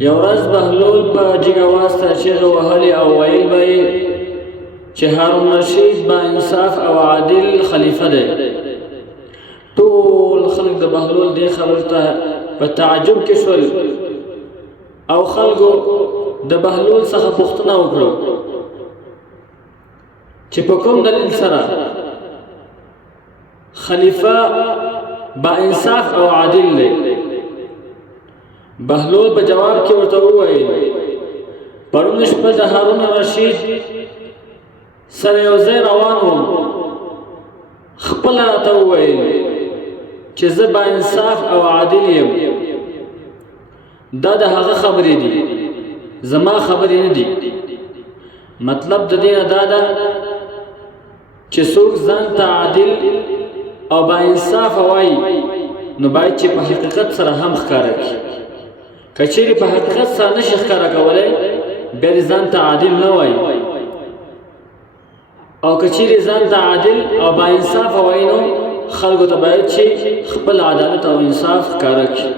یو ورځ بهلول په جګ اواز ته چیغې وهلې او ویل به یې چې هارون رشید با انصاف او عادل خلیفه دی. ټول خلک د بهلول دې خبرې ته په تعجب کې شول او خلکو د بهلول څخه پوښتنه وکړه چې په کوم دلیل سره خلیفه با انصاف او عادل دی. بهلول په جواب کې ورته وویل پرون شپه د هارون رشید سره یو ځای روان وم، خپله راته وویل چې زه با انصاف او عادل یم. دا د هغه خبرې دي، زما خبرې نه دي. مطلب د دې دا ده چې څوک ځان ته عادل او با انصاف وایي نو باید چې په حقیقت سره هم ښکاره کړي. که چیرې په حقیقت سره نشي ښکاره کولی بیا دې ځان ته عادل نه وایي، او که چیرې ځان ته عادل او با انصاف وایي نو خلکو ته باید چې خپل عدالت او انصاف ښکاره کړي.